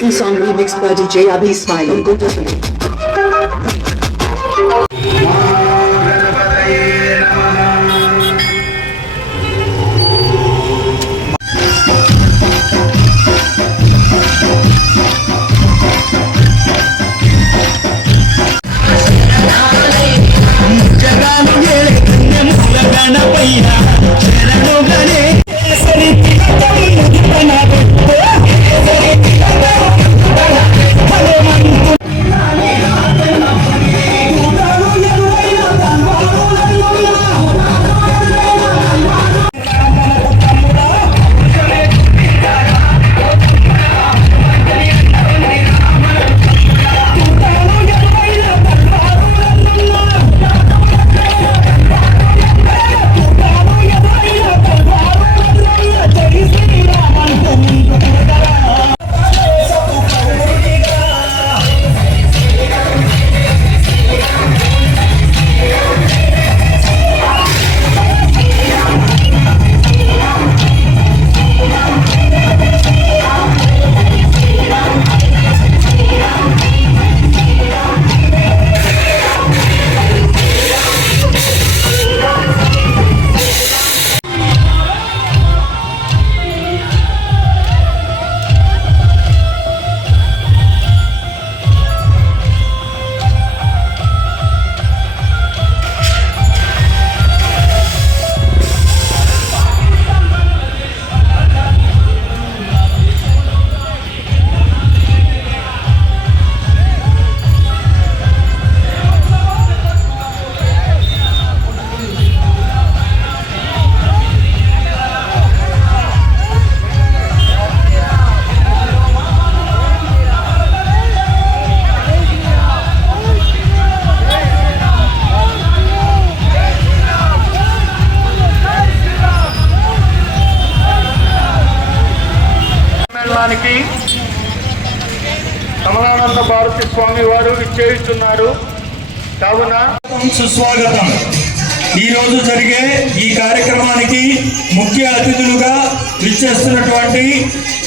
The song remixed by DJ Abhi Smile on Good FM. Kamalananda Bharati స్వామి వారు విచ్చేస్తున్నారు కావున సుస్వాగతం. ఈరోజు జరిగే ఈ కార్యక్రమానికి ముఖ్య అతిథులుగా విచ్చేస్తున్నటువంటి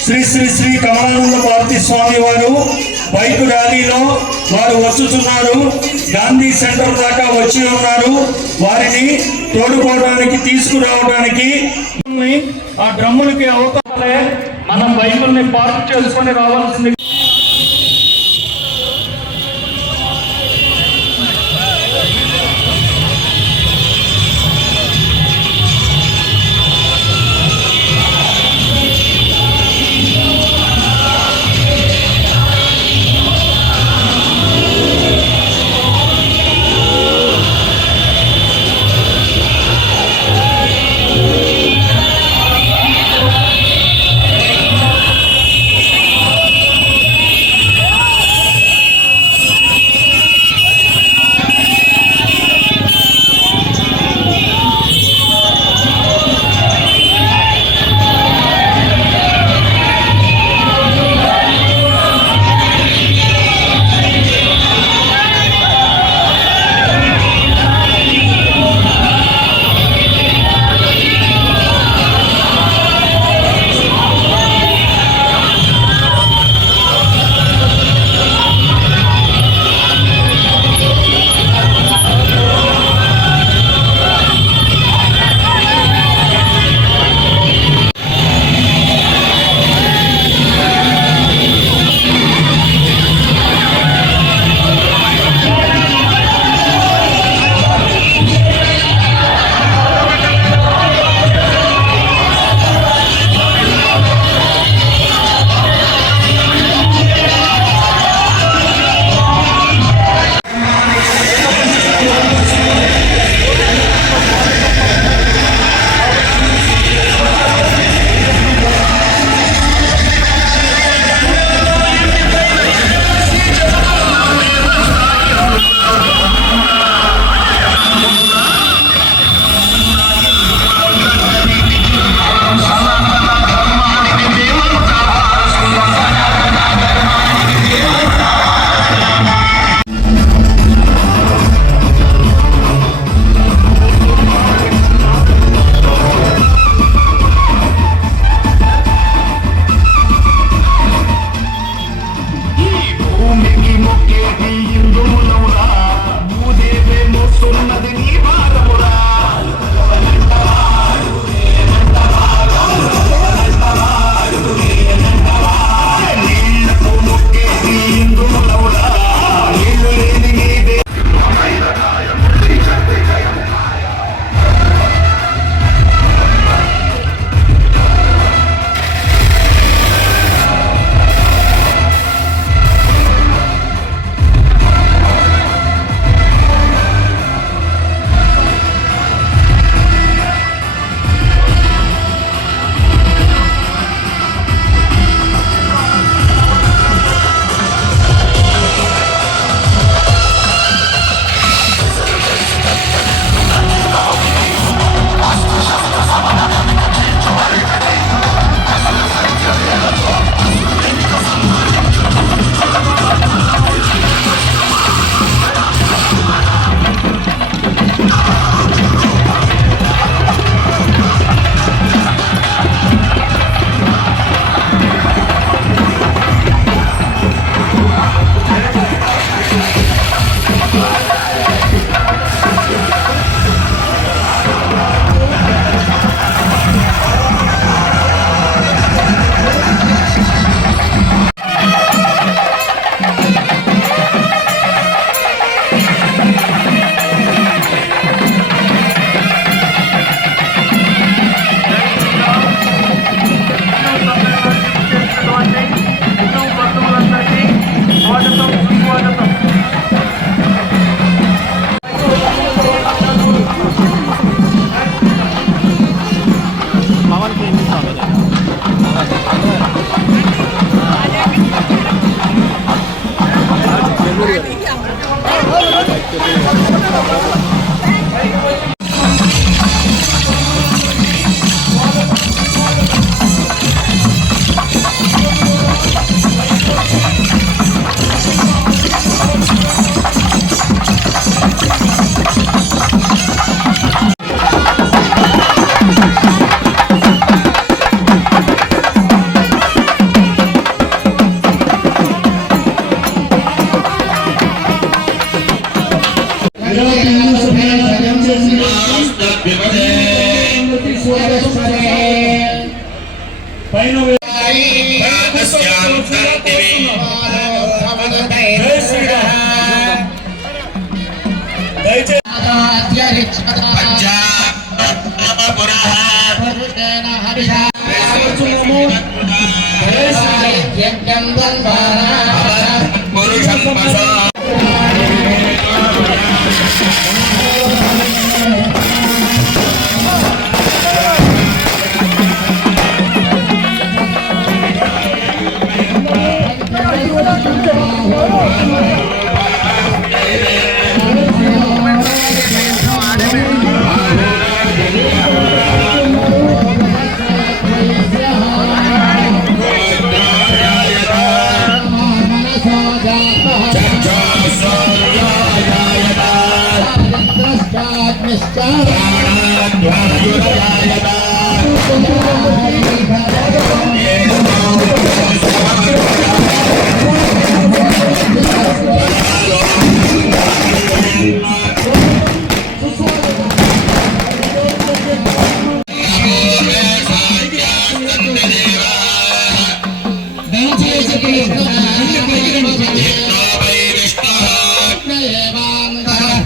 శ్రీ శ్రీ శ్రీ కమలానంద భారతి స్వామి వారు బైక్ ర్యాలీలో వారు వస్తున్నారు. గాంధీ సెంటర్ దాకా వచ్చి ఉన్నారు. వారిని తోడుకోవడానికి తీసుకురావడానికి ఆ డ్రమ్ములకి అవతలే మనం బైకుల్ని పార్క్ చేసుకొని రావాల్సింది.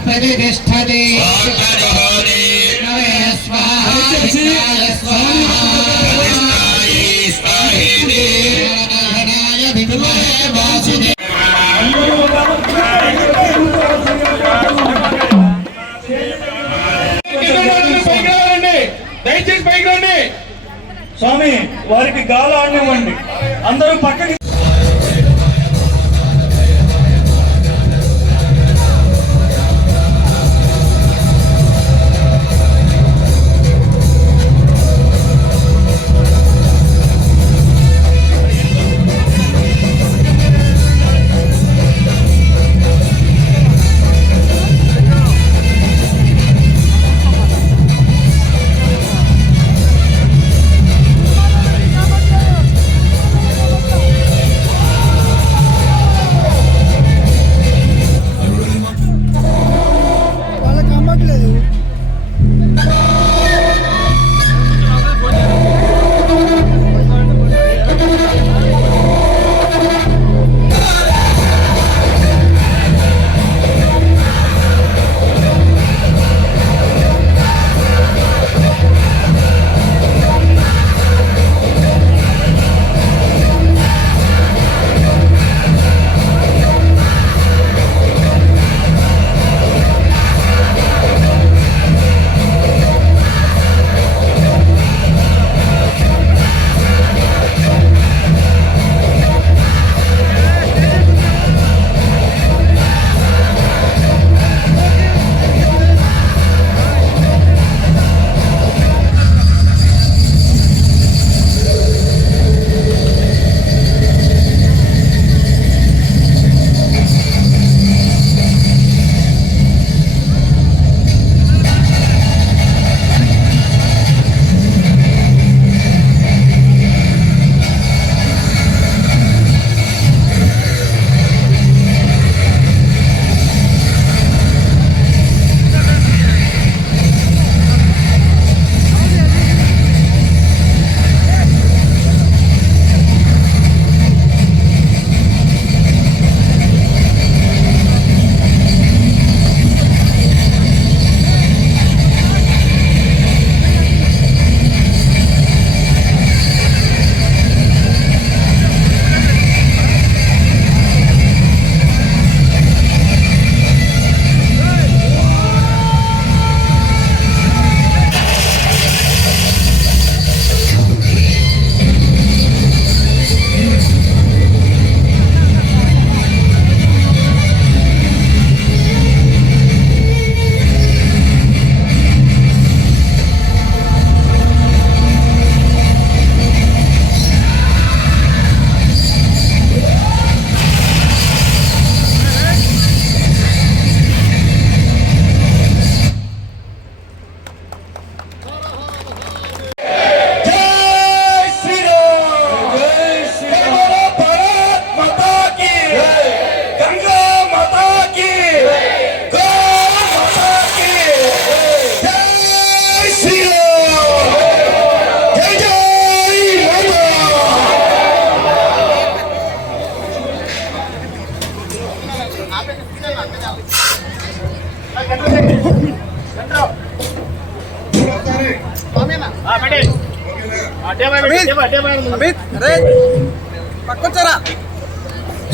प्रतिष्ठते దయచేసి పైకి రండి. స్వామి వారికి గాలి ఆడనివ్వండి. అందరూ పక్కకి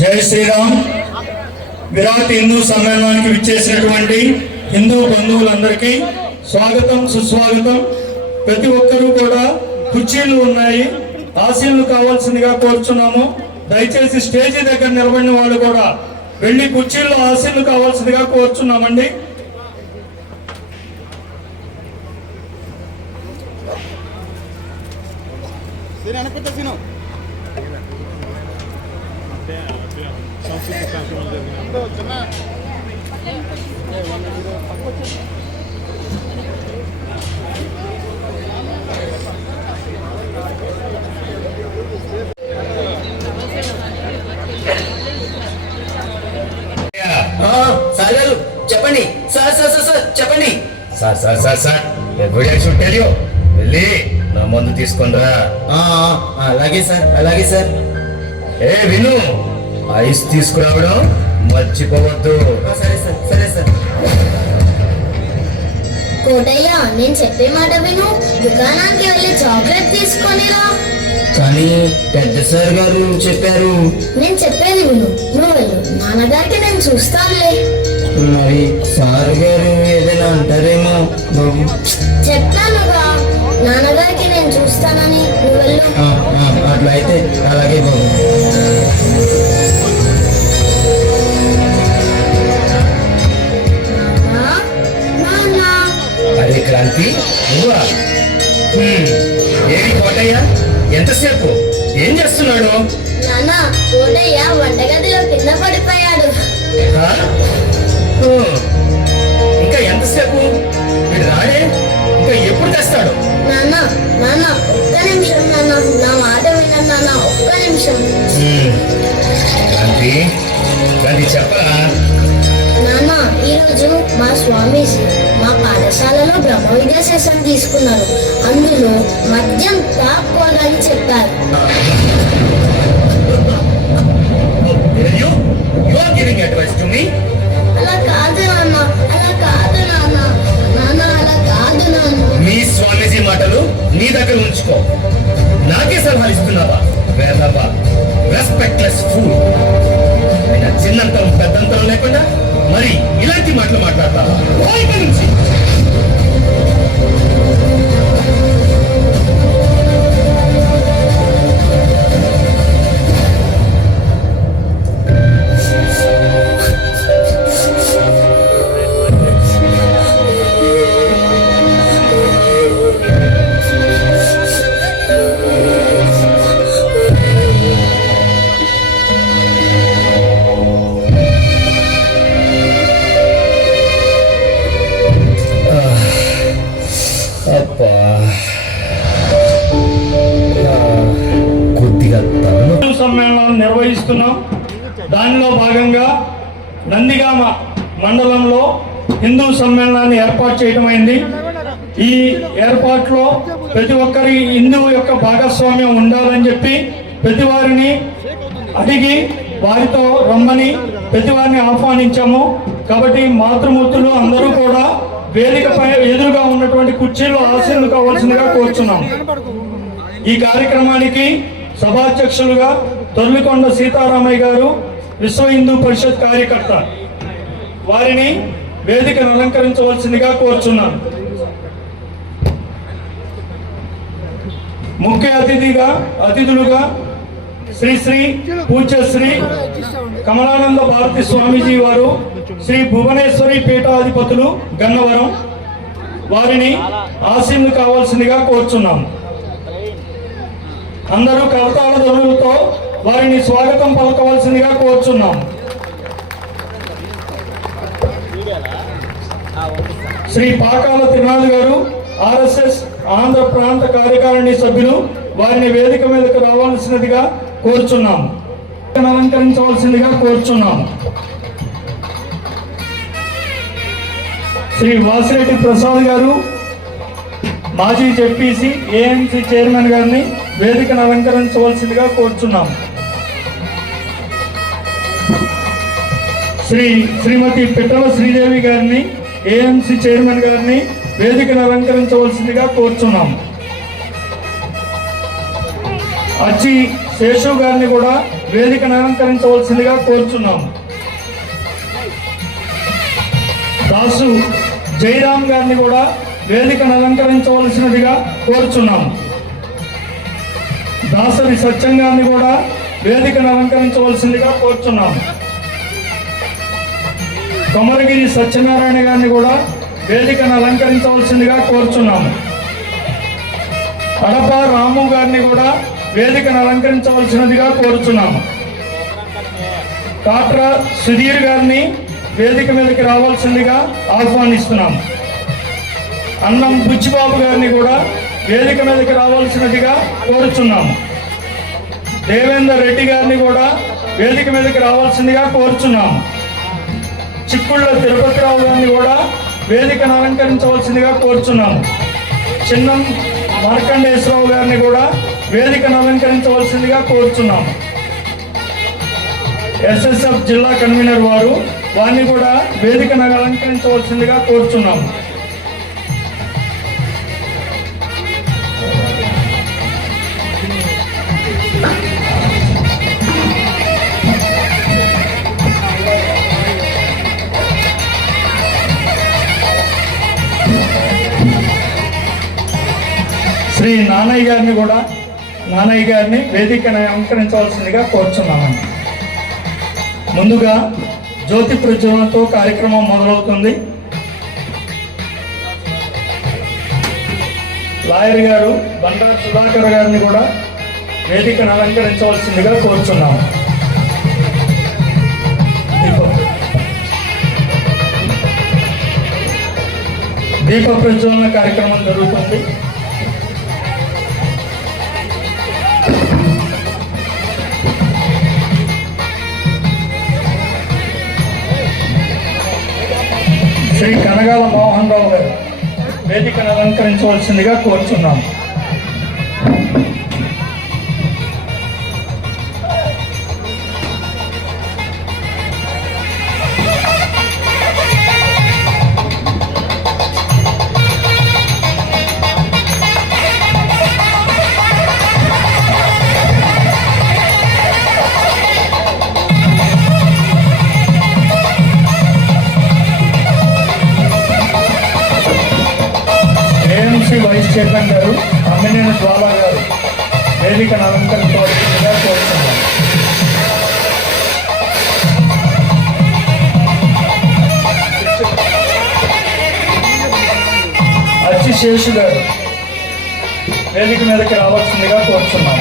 జై శ్రీరామ్. విరాట్ హిందూ సమ్మేళనానికి విచ్చేసినటువంటి హిందూ బంధువులందరికీ స్వాగతం, సుస్వాగతం. ప్రతి ఒక్కరూ కూడా కుర్చీలు ఉన్నాయి, ఆశీనులు కావాల్సిందిగా కోరుచున్నాము. దయచేసి స్టేజీ దగ్గర నిలబడిన వాళ్ళు కూడా వెళ్ళి కుర్చీల్లో ఆశీనులు కావాల్సిందిగా కోరుచున్నామండి. సార్ చెప్పండి. సార్ సార్ సార్ సార్ చెప్పండి. Sir sir sir sir every I should tell you. వెళ్ళి నా మందు తీసుకుందా. అలాగే సార్, అలాగే సార్. ఏ విను, ఐస్ తీసుకురావడం మర్చిపోవద్దు. సరే సార్, సరే సార్. కోటయ్య, నేను చెప్పే మాట విను. దుకాణానికి వెళ్ళి చాక్లెట్ తీసుకొనిరా. కానీ పెద్ద సార్ గారు చెప్పారు. నేను చెప్పేది విను, నువ్వు వెళ్ళు. నాన్నగారికి నేను చూస్తానులే. మరి సార్ గారు ఏదైనా అంటారేమో బాబు. చెప్తానుగా, నాన్నగారికి నేను చూస్తానని. నువ్వు వెళ్ళు. అట్లయితే అలాగే బాబు. అరే క్రాంతి, నువ్వా? ఏది కోటయ్య, ఎంతసేపు ఏం చేస్తున్నాడు? నాన్న, కోటయ్య వంటగదిలో కింద పడిపోయాడు. ఇంకా ఎంతసేపు? వీడు రాడే, ఇంకా ఎప్పుడు తెస్తాడు? నాన్న నాన్న ఒక్క నిమిషం నాన్న, నా మాట వినండి నాన్న, ఒక్క నిమిషం. క్రాంతి, క్రాంతి చెప్పరా? నాన్న, ఈరోజు మా స్వామీజీ మా పాఠశాలలో బ్రహ్మ విద్యా సెషన్ తీసుకున్నారు. అందులో మద్యం తాగకూడదని చెప్పారు. అలా కాదు నాన్న, అలా కాదు నాన్న. నాన్న, అలా కాదు నాన్న. మీ స్వామీజీ మాటలు నీ దగ్గర ఉంచుకో. నాకే సలహాలు ఇస్తున్నావా? వేదవా, రెస్పెక్ట్లెస్ ఫూల్. అయినా చిన్నంతరం పెద్దంతరం లేకుండా మరి ఇలాంటి మాటలు మాట్లాడతావా? బయట నుంచి సమ్మేళనాలు నిర్వహిస్తున్నాం. దానిలో భాగంగా నందిగామ మండలంలో హిందూ సమ్మేళనాన్ని ఏర్పాటు చేయడం అయింది. ఈ ఏర్పాట్లో ప్రతి ఒక్కరి హిందువు యొక్క భాగస్వామ్యం ఉండాలని చెప్పి ప్రతి వారిని అడిగి వారితో రమ్మని ప్రతి వారిని ఆహ్వానించాము. కాబట్టి మాతృమూర్తులు అందరూ కూడా వేదికపై ఎదురుగా ఉన్నటువంటి కుర్చీలో ఆశీనులు కావాల్సిందిగా కోరుచున్నాం. ఈ కార్యక్రమానికి సభాధ్యక్షులుగా తొర్లికొండ సీతారామయ్య గారు, విశ్వ హిందూ పరిషత్ కార్యకర్త, వారిని వేదికను అలంకరించవలసిందిగా కోరుచున్నాను. ముఖ్య అతిథులుగా శ్రీ శ్రీ పూజ్యశ్రీ కమలానంద భారతి స్వామీజీ వారు, శ్రీ భువనేశ్వరి పీఠాధిపతులు గన్నవరం, వారిని ఆశీనులు కావాల్సిందిగా కోరుచున్నాము. అందరూ కరతాళ ధ్వనులతో వారిని స్వాగతం పలకవలసిందిగా కోరుచున్నాము. శ్రీ పాకాల తిరునాథ్ గారు, ఆర్ఎస్ఎస్ ఆంధ్ర ప్రాంత కార్యకారిణి సభ్యులు, వారిని వేదిక మీదకు రావాల్సినదిగా కోరుచున్నాము. అలంకరించవలసిందిగా కోరుచున్నాము. శ్రీ వాసిరెడ్డి ప్రసాద్ గారు, మాజీ జెడ్పీసీ ఏఎంసీ చైర్మన్ గారిని వేదికను అలంకరించవలసిందిగా కోరుచున్నాము. శ్రీమతి పిట్టల శ్రీదేవి గారిని, ఏఎంసీ చైర్మన్ గారిని వేదికను అలంకరించవలసిందిగా కోరుచున్నాము. అచ్చి శేషు గారిని కూడా వేదికను అలంకరించవలసిందిగా కోరుచున్నాము. దాసు జయరాం గారిని కూడా వేదికను అలంకరించవలసినదిగా కోరుచున్నాము. దాసరి సత్యం గారిని కూడా వేదికను అలంకరించవలసిందిగా కోరుచున్నాము. కొమరగిరి సత్యనారాయణ గారిని కూడా వేదికను అలంకరించవలసిందిగా కోరుచున్నాము. కడప రాము గారిని కూడా వేదికను అలంకరించవలసినదిగా కోరుచున్నాము. కాట్ర సుధీర్ గారిని వేదిక మీదకి రావాల్సిందిగా ఆహ్వానిస్తున్నాము. అన్నం బుచ్చిబాబు గారిని కూడా వేదిక మీదకి రావాల్సినదిగా కోరుచున్నాము. దేవేందర్ రెడ్డి గారిని కూడా వేదిక మీదకి రావాల్సిందిగా కోరుచున్నాము. చిక్కుళ్ళ తిరుపతిరావు గారిని కూడా వేదికను అలంకరించవలసిందిగా కోరుచున్నాము. చిన్నం మార్కండేశ్వరరావు గారిని కూడా వేదికను అలంకరించవలసిందిగా కోరుచున్నాము. ఎస్ఎస్ఎఫ్ జిల్లా కన్వీనర్ వారిని కూడా వేదికను అలంకరించవలసిందిగా కోరుచున్నాము. శ్రీ నానయ్య గారిని వేదికను అలంకరించవలసిందిగా కోరుచున్నామండి. ముందుగా జ్యోతి ప్రజ్వలనతో కార్యక్రమం మొదలవుతుంది. లాయర్ గారు బండా సుధాకర్ గారిని కూడా వేదికను అలంకరించవలసిందిగా కోరుచున్నాము. దీప ప్రజ్వలన కార్యక్రమం జరుగుతుంది. శ్రీ కనగాల మోహన్ రావు గారు వేదికను అలంకరించవలసిందిగా కోరుచున్నాము. వైస్ చైర్మన్ గారు అమ్మినేని జ్వాలా గారు వేదికను అలంకరించవలసిందిగా కోరుతున్నాం. అచ్చిశేషు గారు వేదిక మీదకి రావాల్సిందిగా కోరుతున్నాం.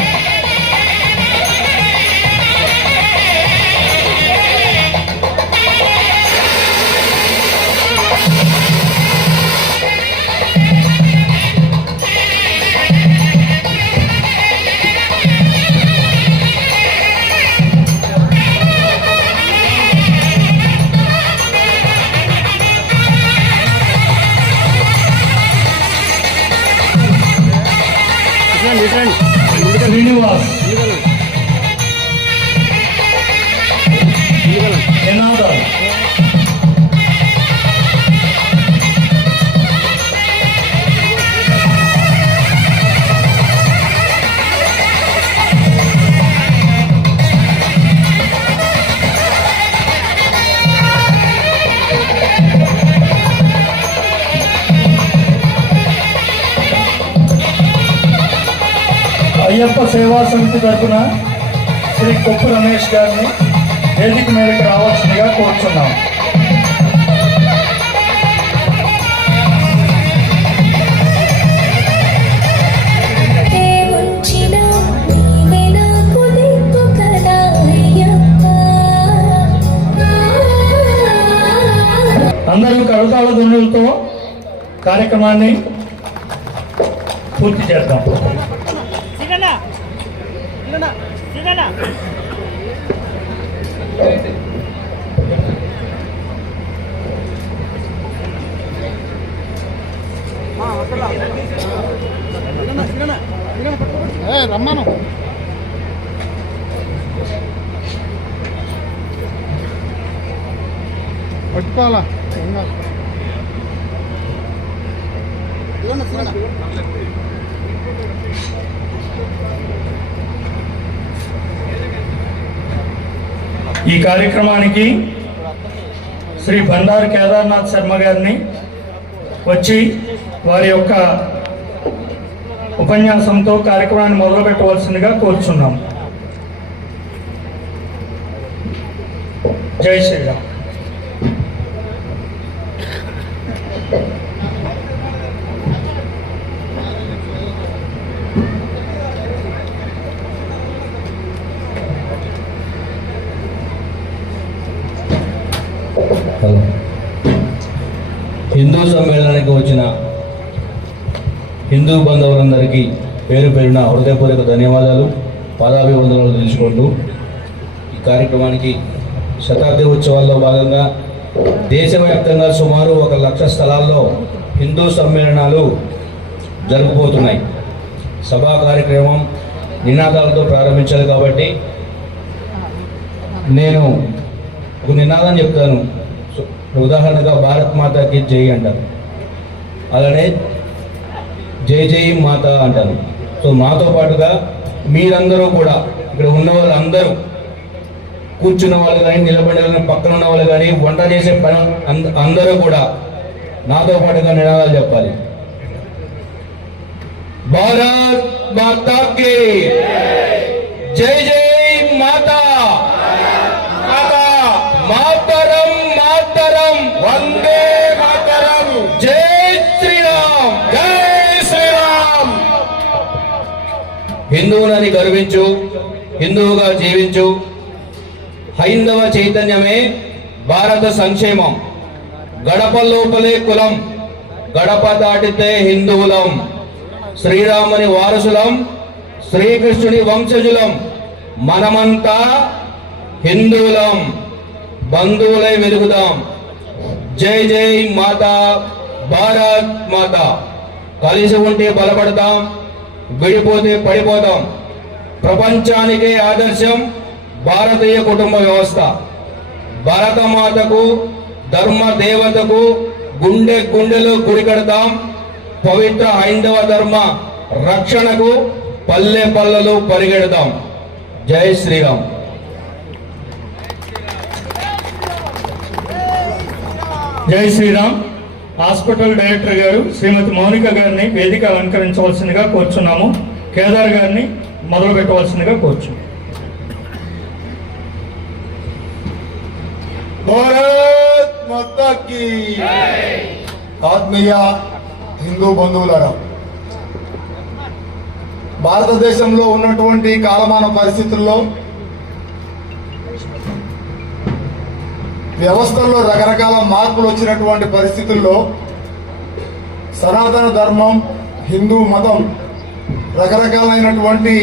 శ్రీనివాస్ నినాదాలు అయ్యప్ప సేవా సమితి తరఫున శ్రీ కొప్పు రమేష్ గారిని వేదిక మీదకి రావాల్సిందిగా కోరుచున్నాం. అందరూ కరతాళ ధ్వనులతో కార్యక్రమాన్ని పూర్తి చేద్దాం. రమ్మను పట్టుకోవాలా ఈ కార్యక్రమానికి శ్రీ బండారు కేదార్నాథ్ శర్మ గారిని వచ్చి వారి యొక్క ఉపన్యాసంతో కార్యక్రమాన్ని మొదలుపెట్టవలసిందిగా కోరుచున్నాం. జై శ్రీరామ్. హిందూ సమ్మేళనానికి వచ్చిన హిందూ బంధువులందరికీ పేరు పేరున హృదయపూర్వక ధన్యవాదాలు, పాదాభివందనాలు తెలుసుకుంటూ ఈ కార్యక్రమానికి శతాబ్ది ఉత్సవాల్లో భాగంగా దేశవ్యాప్తంగా సుమారు 1,00,000 స్థలాల్లో హిందూ సమ్మేళనాలు జరుపుకోతున్నాయి. సభా కార్యక్రమం నినాదాలతో ప్రారంభించాలి కాబట్టి నేను ఒక నినాదం చెప్తాను. ఉదాహరణగా భారత్ మాతాకి జై అంటారు, అలానే జై జై మాత అంటారు. సో మాతో పాటుగా మీరందరూ కూడా ఇక్కడ ఉన్న వాళ్ళందరూ, కూర్చున్న వాళ్ళు కానీ, నిలబడే వాళ్ళు, పక్కన ఉన్న వాళ్ళు కానీ, వంట చేసే పని అందరూ కూడా నాతో పాటుగా నినాదాలు చెప్పాలి. భారత్ మాతాకి జై జై మాతా, మాతరం మాతరం, వందే మాతరం, జై శ్రీరామ్, జై శ్రీరామ్. హిందువులని గర్వించు, హిందువుగా జీవించు. హైందవ చైతన్యమే భారత సంక్షేమం. గడప లోపలే కులం, గడప దాటితే హిందువులం. శ్రీరాముని వారసులం, శ్రీకృష్ణుని వంశజులం. మనమంతా హిందువులం, బంధువులై వెలుగుదాం. జై జై మాతా, భారత్ మాతా. కలిసి ఉంటే బలపడతాం, విడిపోతే పడిపోతాం. ప్రపంచానికే ఆదర్శం భారతీయ కుటుంబ వ్యవస్థ. భారతమాతకు, ధర్మ దేవతకు గుండె గుండెలో గుడి కడతాం. పవిత్ర హైందవ ధర్మ రక్షణకు పల్లె పల్లెలు పరిగెడతాం. జై శ్రీరామ్. జై శ్రీరామ్. హాస్పిటల్ డైరెక్టర్ గారు శ్రీమతి మౌనిక గారిని వేదిక అలంకరించవలసిందిగా కోరుచున్నాము. కేదార్ గారిని మొదలు పెట్టవలసిందిగా కోరుచున్నాము. భారత్ మాతా కీ. ఆత్మీయ హిందూ బంధువులారా, భారతదేశంలో ఉన్నటువంటి కాలమాన పరిస్థితుల్లో వ్యవస్థల్లో రకరకాల మార్పులు వచ్చినటువంటి పరిస్థితుల్లో సనాతన ధర్మం, హిందూ మతం రకరకాలైనటువంటి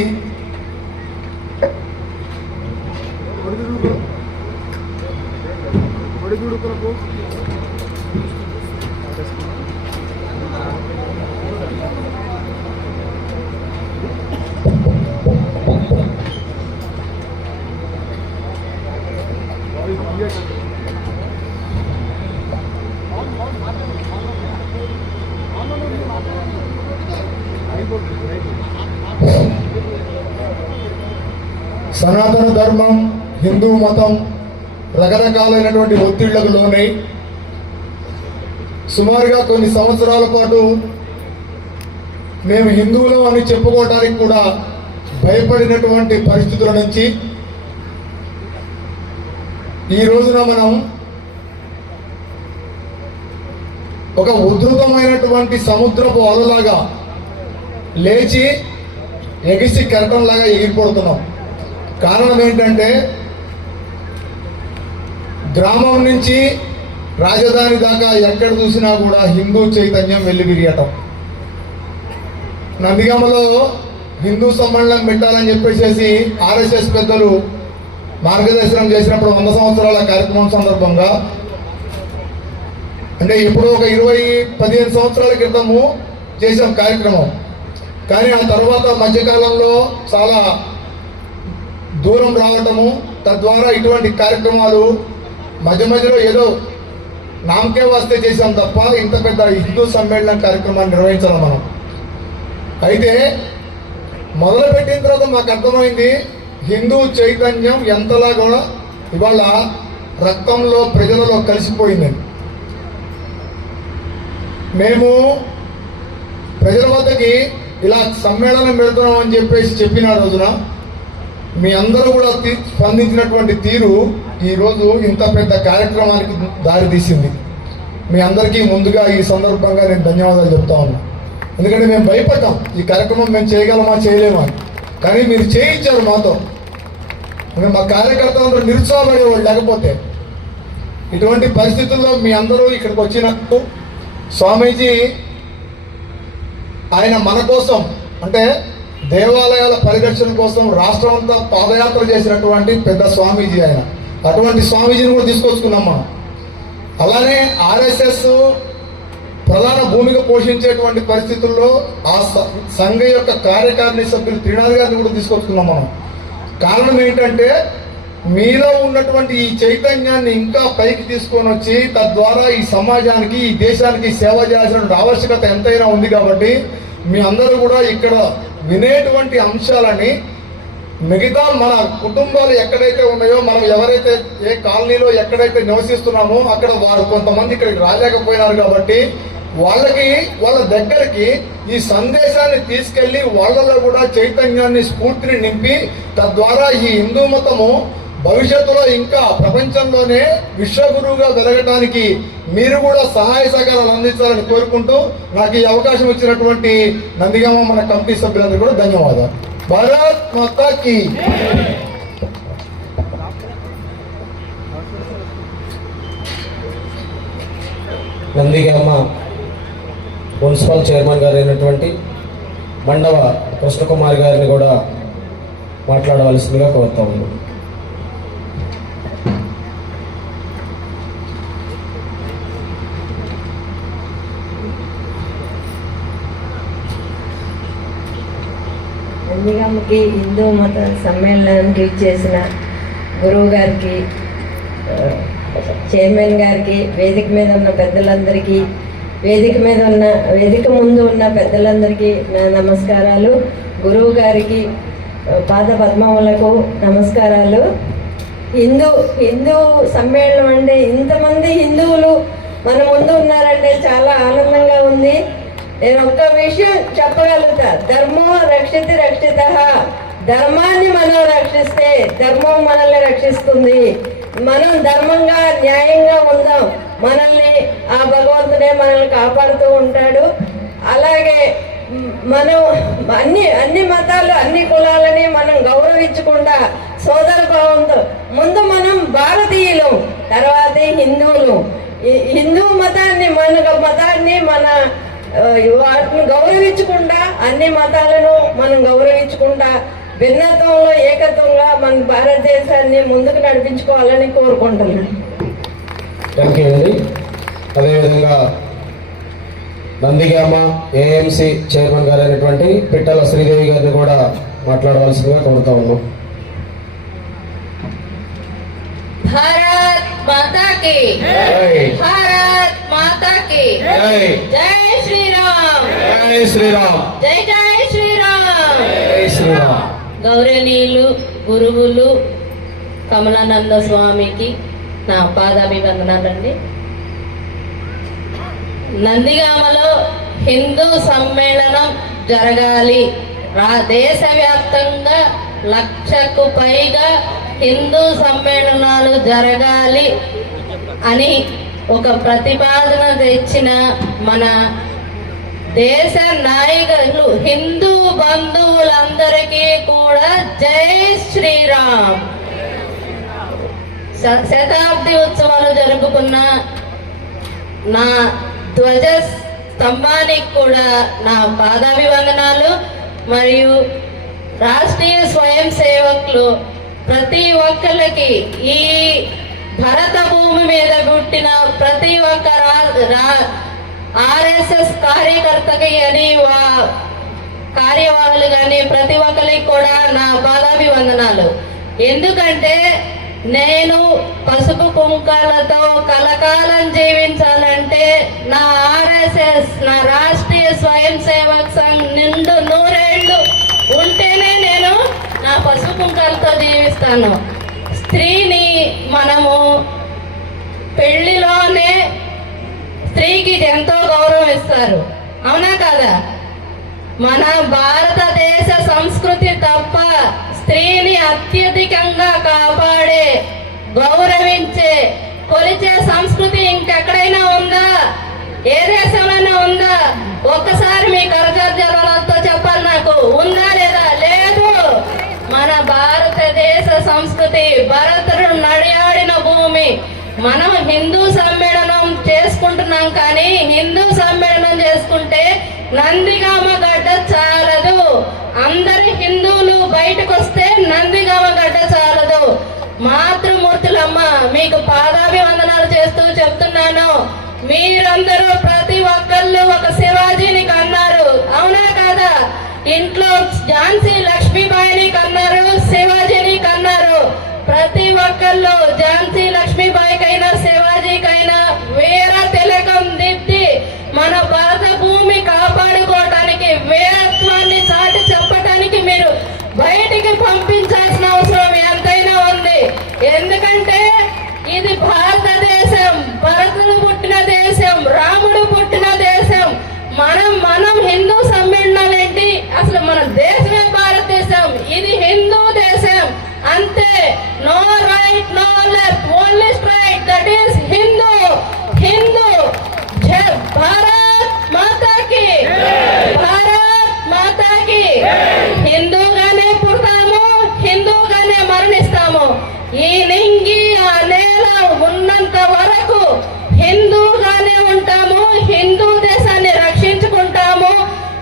సనాతన ధర్మం, హిందూ మతం రకరకాలైనటువంటి ఒత్తిళ్లకు లోనై సుమారుగా కొన్ని సంవత్సరాల పాటు మేము హిందువులం అని చెప్పుకోవడానికి కూడా భయపడినటువంటి పరిస్థితుల నుంచి ఈ రోజున మనం ఒక ఉధృతమైనటువంటి సముద్రపు అలలాగా లేచి ఎగిసి కెరటంలాగా ఎగిరిపడుతున్నాం. కారణం ఏంటంటే గ్రామం నుంచి రాజధాని దాకా ఎక్కడ చూసినా కూడా హిందూ చైతన్యం వెల్లివిరియటం. నందిగామలో హిందూ సమ్మేళనం పెట్టాలని చెప్పేసి ఆర్ఎస్ఎస్ పెద్దలు మార్గదర్శనం చేసినప్పుడు 100 సంవత్సరాల కార్యక్రమం సందర్భంగా, అంటే ఇప్పుడు ఒక 15 సంవత్సరాల క్రితము చేసాం కార్యక్రమం. కానీ ఆ తర్వాత మధ్యకాలంలో చాలా దూరం రావటము, తద్వారా ఇటువంటి కార్యక్రమాలు మధ్యలో ఏదో నామకే వస్తే చేసాం తప్ప ఇంత పెద్ద హిందూ సమ్మేళనం కార్యక్రమాన్ని నిర్వహించాలి మనం. అయితే మొదలుపెట్టిన తర్వాత మాకు అర్థమైంది హిందూ చైతన్యం ఎంతలా కూడా ఇవాళ రక్తంలో ప్రజలలో కలిసిపోయింది. మేము ప్రజల వద్దకి ఇలా సమ్మేళనం పెడుతున్నాం అని చెప్పిన రోజున మీ అందరూ కూడా స్పందించినటువంటి తీరు ఈరోజు ఇంత పెద్ద కార్యక్రమానికి దారితీసింది. మీ అందరికీ ముందుగా ఈ సందర్భంగా నేను ధన్యవాదాలు చెప్తా ఉన్నా. ఎందుకంటే మేము భయపడ్డాం, ఈ కార్యక్రమం మేము చేయగలమా చేయలేమా, కానీ మీరు చేయించారు మాతో. మా కార్యకర్తలందరూ నిరుత్సాహపడేవాళ్ళు. లేకపోతే ఇటువంటి పరిస్థితుల్లో మీ అందరూ ఇక్కడికి వచ్చినప్పుడు స్వామీజీ ఆయన మన కోసం అంటే దేవాలయాల పరిరక్షణ కోసం రాష్ట్రం అంతా పాదయాత్ర చేసినటువంటి పెద్ద స్వామీజీ ఆయన. అటువంటి స్వామీజీని కూడా తీసుకొచ్చుకున్నాం మనం. అలానే ఆర్ఎస్ఎస్ ప్రధాన భూమిక పోషించేటువంటి పరిస్థితుల్లో ఆ సంఘ యొక్క కార్యకారిణి సభ్యులు త్రినాథ్ గారిని కూడా తీసుకొచ్చుకున్నాం మనం. కారణం ఏంటంటే మీలో ఉన్నటువంటి ఈ చైతన్యాన్ని ఇంకా పైకి తీసుకొని వచ్చి తద్వారా ఈ సమాజానికి ఈ దేశానికి సేవ చేయాల్సిన ఆవశ్యకత ఎంతైనా ఉంది. కాబట్టి మీ అందరూ కూడా ఇక్కడ వినేటువంటి అంశాలని మిగతా మన కుటుంబాలు ఎక్కడైతే ఉన్నాయో, మనం ఎవరైతే ఏ కాలనీలో ఎక్కడైతే నివసిస్తున్నామో అక్కడ వారు కొంతమంది ఇక్కడికి రాలేకపోయినారు. కాబట్టి వాళ్ళ దగ్గరికి ఈ సందేశాన్ని తీసుకెళ్లి వాళ్ళలో కూడా చైతన్యాన్ని స్ఫూర్తిని నింపి తద్వారా ఈ హిందూ మతము భవిష్యత్తులో ఇంకా ప్రపంచంలోనే విశ్వగురువుగా వెలగడానికి మీరు కూడా సహాయ సహకారాలు అందించాలని కోరుకుంటూ నాకు ఈ అవకాశం ఇచ్చినటువంటి నందిగామ మన కమిటీ సభ్యులందరూ కూడా ధన్యవాదాలు. భారత్ మాతాకి. నందిగామ మున్సిపల్ చైర్మన్ గారు అయినటువంటి మండవ కృష్ణకుమార్ గారిని కూడా మాట్లాడవలసిందిగా కోరుతా ఉన్నాం. నందిగామకి హిందూ మత సమ్మేళనానికి చేసిన గురువు గారికి, చైర్మన్ గారికి, వేదిక మీద ఉన్న పెద్దలందరికీ, వేదిక ముందు ఉన్న పెద్దలందరికీ నా నమస్కారాలు. గురువు గారికి పాద పద్మములకు నమస్కారాలు. హిందూ సమ్మేళనం అంటే ఇంతమంది హిందువులు మన ముందు ఉన్నారంటే చాలా ఆనందంగా ఉంది. నేను ఒక్క విషయం చెప్పగలుగుతా, ధర్మో రక్షితి రక్షిత. ధర్మాన్ని మనం రక్షిస్తే ధర్మం మనల్ని రక్షిస్తుంది. మనం ధర్మంగా న్యాయంగా ఉందాం, మనల్ని ఆ భగవంతుడే మనల్ని కాపాడుతూ ఉంటాడు. అలాగే మనం అన్ని మతాలు అన్ని కులాలని మనం గౌరవించకుండా సోదర భావంతో ముందు మనం భారతీయులు, తర్వాత హిందువులు. హిందూ మతాన్ని మన వాటిని గౌరవించకుండా, అన్ని మతాలను మనం గౌరవించకుండా భిన్నత్వంలో ఏకత్వంగా మన భారతదేశాన్ని ముందుకు నడిపించుకోవాలని కోరుకుంటున్నాను. థ్యాంక్ యూ అండి. అదేవిధంగా నందిగామ ఏఎంసీ చైర్మన్ గారు అయినటువంటి పిట్టల శ్రీదేవి గారిని కూడా మాట్లాడవలసిందిగా కోరుతా ఉన్నాం. భారత్ మాతా కి, భారత్ మాతా కి జై. జై శ్రీరామ్, జై శ్రీరామ్, జై జై శ్రీరామ్, జై శ్రీరామ్. గౌరవనీయులు గురువులు కమలానంద స్వామికి నా పాదాభివందనాలండి. నందిగామలో హిందూ సమ్మేళనం జరగాలి, దేశవ్యాప్తంగా 1,00,000కు పైగా హిందూ సమ్మేళనాలు జరగాలి అని ఒక ప్రతిపాదన తెచ్చిన మన దేశ నాయకులు, హిందూ బంధువులందరికీ కూడా జై శ్రీరామ్. శతాబ్ది ఉత్సవాలు జరుపుకున్న నా ధ్వజ స్తంభానికి కూడా నా పాదాభివందనాలు. మరియు రాష్ట్రీయ స్వయం సేవకులు ప్రతి ఒక్కరికి, ఈ భరత భూమి మీద పుట్టిన ప్రతి ఒక్క ఆర్ఎస్ఎస్ కార్యకర్తకి అని కార్యవాహులు కానీ ప్రతి ఒక్కరికి కూడా నా పాదాభివందనాలు. ఎందుకంటే నేను పసుపు కుంకాలతో కలకాలం జీవించాలంటే నా ఆర్ఎస్ఎస్, నా రాష్ట్రీయ స్వయం సేవక్ సంఘ్ నిండు 100 ఏళ్ళు ఉంటేనే నేను నా పసుపు కుంకాలతో జీవిస్తాను. స్త్రీని మనము పెళ్లిలోనే స్త్రీకి ఎంతో గౌరవం ఇస్తారు, అవునా కదా? మన భారతదేశ సంస్కృతి తప్ప స్త్రీని అత్యధికంగా కాపాడే, గౌరవించే, కొలిచే సంస్కృతి ఇంకెక్కడైనా ఉందా? ఏ దేశంలోనే ఉందా? ఒక్కసారి మీ కరజాలతో చెప్పాలి నాకు, ఉందా లేదా? లేదు. మన భారతదేశ సంస్కృతి భరతుడు నడియాడిన భూమి. మనం హిందూ సమ్మేళనం చేసుకుంటున్నాం, కానీ హిందూ సమ్మేళనం చేసుకుంటే నందిగామ గడ్డ చాలదు. అందరి హిందువులు బయటకు వస్తే నందిగామ గడ్డ చాలదు. మాతృమూర్తులమ్మ మీకు పాదాభివందనాలు చేస్తూ చెప్తున్నాను, మీరందరూ ప్రతి ఒక్కళ్ళు ఒక శివాజీని కన్నారు, అవునా కాదా? ఇంట్లో ఝాన్సీ లక్ష్మీబాయిని కన్నారు, శివాజీని కన్నారు. ప్రతి ఒక్కళ్ళు ఝాన్సీ లక్ష్మీబాయికైనా శివాజీకైనా వీర తిలకం దిద్ది మన భారత భూమి కాపాడుకోవటానికి, వీరత్వాన్ని చాటి చెప్పటానికి మీరు బయటికి పంపించాల్సిన అవసరం ఎంతైనా ఉంది. ఎందుకంటే ఇది భారతదేశం, భరతుడు పుట్టిన దేశం, రాముడు పుట్టిన దేశం. మనం హిందూ సమ్మేళనాలు ఏంటి? అసలు మన దేశమే భారతదేశం, ఇది హిందూ దేశం అంతే. No right, no left, only straight, that is Hindu. Hindu. Bharat మాతాకి, భారత్ మాతాకి. హిందూగానే పుడతాము, హిందూగానే మరణిస్తాము. ఈ నింగి ఆ నేల ఉన్నంత వరకు హిందూగానే ఉంటాము, హిందూ దేశాన్ని రక్షించుకుంటాము.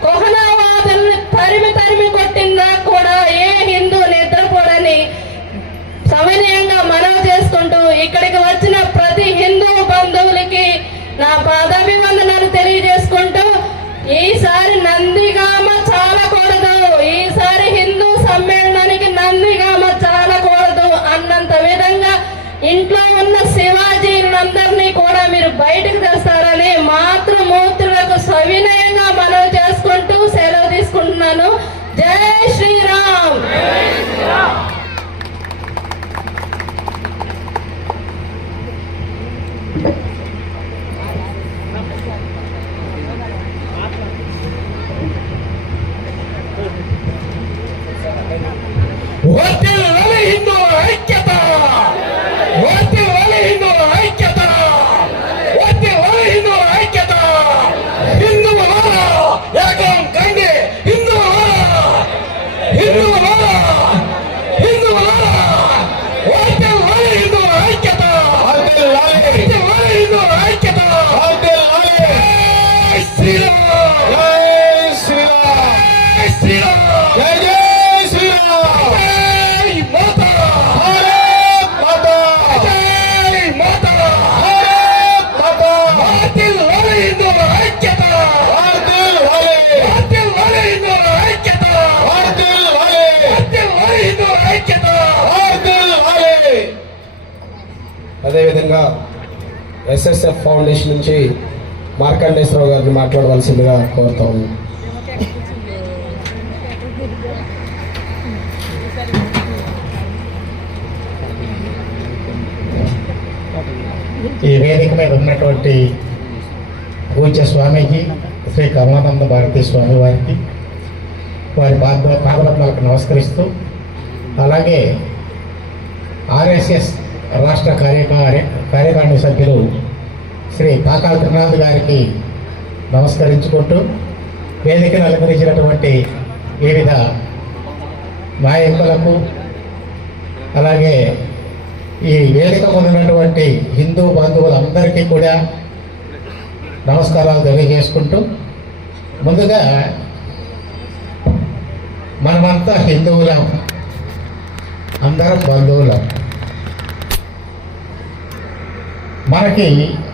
కొహనావాదుల్ని తరిమి కొట్టిందా కూడా ఏ హిందూ నిద్రపోడని సమన్వయంగా మనవి చేసుకుంటూ ఇక్కడికి వచ్చిన ప్రతి హిందూ బంధువులకి నా పాదాభివందనాలు తెలియజేసుకుంటూ, ఈసారి నందిగామ చాలకూడదు, ఈసారి హిందూ సమ్మేళనానికి నందిగామ చాలకూడదు అన్నంత విధంగా ఇంట్లో ఉన్న శివాజీలందరినీ కూడా మీరు బయటకు తెస్తారని మాతృమూర్తులకు సవినయంగా మనవి చేసుకుంటూ సెలవు తీసుకుంటున్నాను. జై శ్రీరామ్. వర్ధిల్లాలి హిందువుల ఐక్యత, వర్ధిల్లాలి హిందువుల ఐక్యత, వర్ధిల్లాలి హిందువుల ఐక్యత. హిందువులారా ఏకం కండి, హిందువులారా, హిందువులారా, హిందువులారా, వర్ధిల్లాలి హిందువుల ఐక్యత, వర్ధిల్లాలి హిందువుల ఐక్యత, వర్ధిల్లాలి. జై శ్రీరామ్, జై శ్రీరామ్, జై శ్రీరామ్, జై జై అదేవిధంగా ఎస్ఎస్ఎఫ్ ఫౌండేషన్ నుంచి మార్కండేశ్వరరావు గారిని మాట్లాడవలసిందిగా కోరుతా ఉన్నాను. ఈ వేదిక మీద ఉన్నటువంటి పూజ్య స్వామికి, శ్రీ కమలానంద భారతీ స్వామి వారికి, వారి పాదపద్మాలకు నమస్కరిస్తూ, అలాగే ఆర్ఎస్ఎస్ రాష్ట్ర కార్యకారిణి సభ్యులు శ్రీ పాకాల త్రినాథ్ గారికి నమస్కరించుకుంటూ, వేదికను అలంకరించినటువంటి వివిధ నాయకులకు, అలాగే ఈ వేదిక పొందినటువంటి హిందూ బంధువులందరికీ కూడా నమస్కారాలు తెలియజేసుకుంటూ, ముందుగా మనమంతా హిందువులం, అందరం బంధువులం. మనకి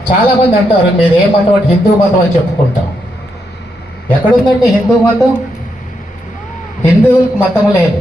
చాలామంది అంటారు మీరు ఏ మతం అంటే హిందూ మతం అని చెప్పుకుంటాం. ఎక్కడుందండి హిందూ మతం? హిందువులకు మతం లేదు.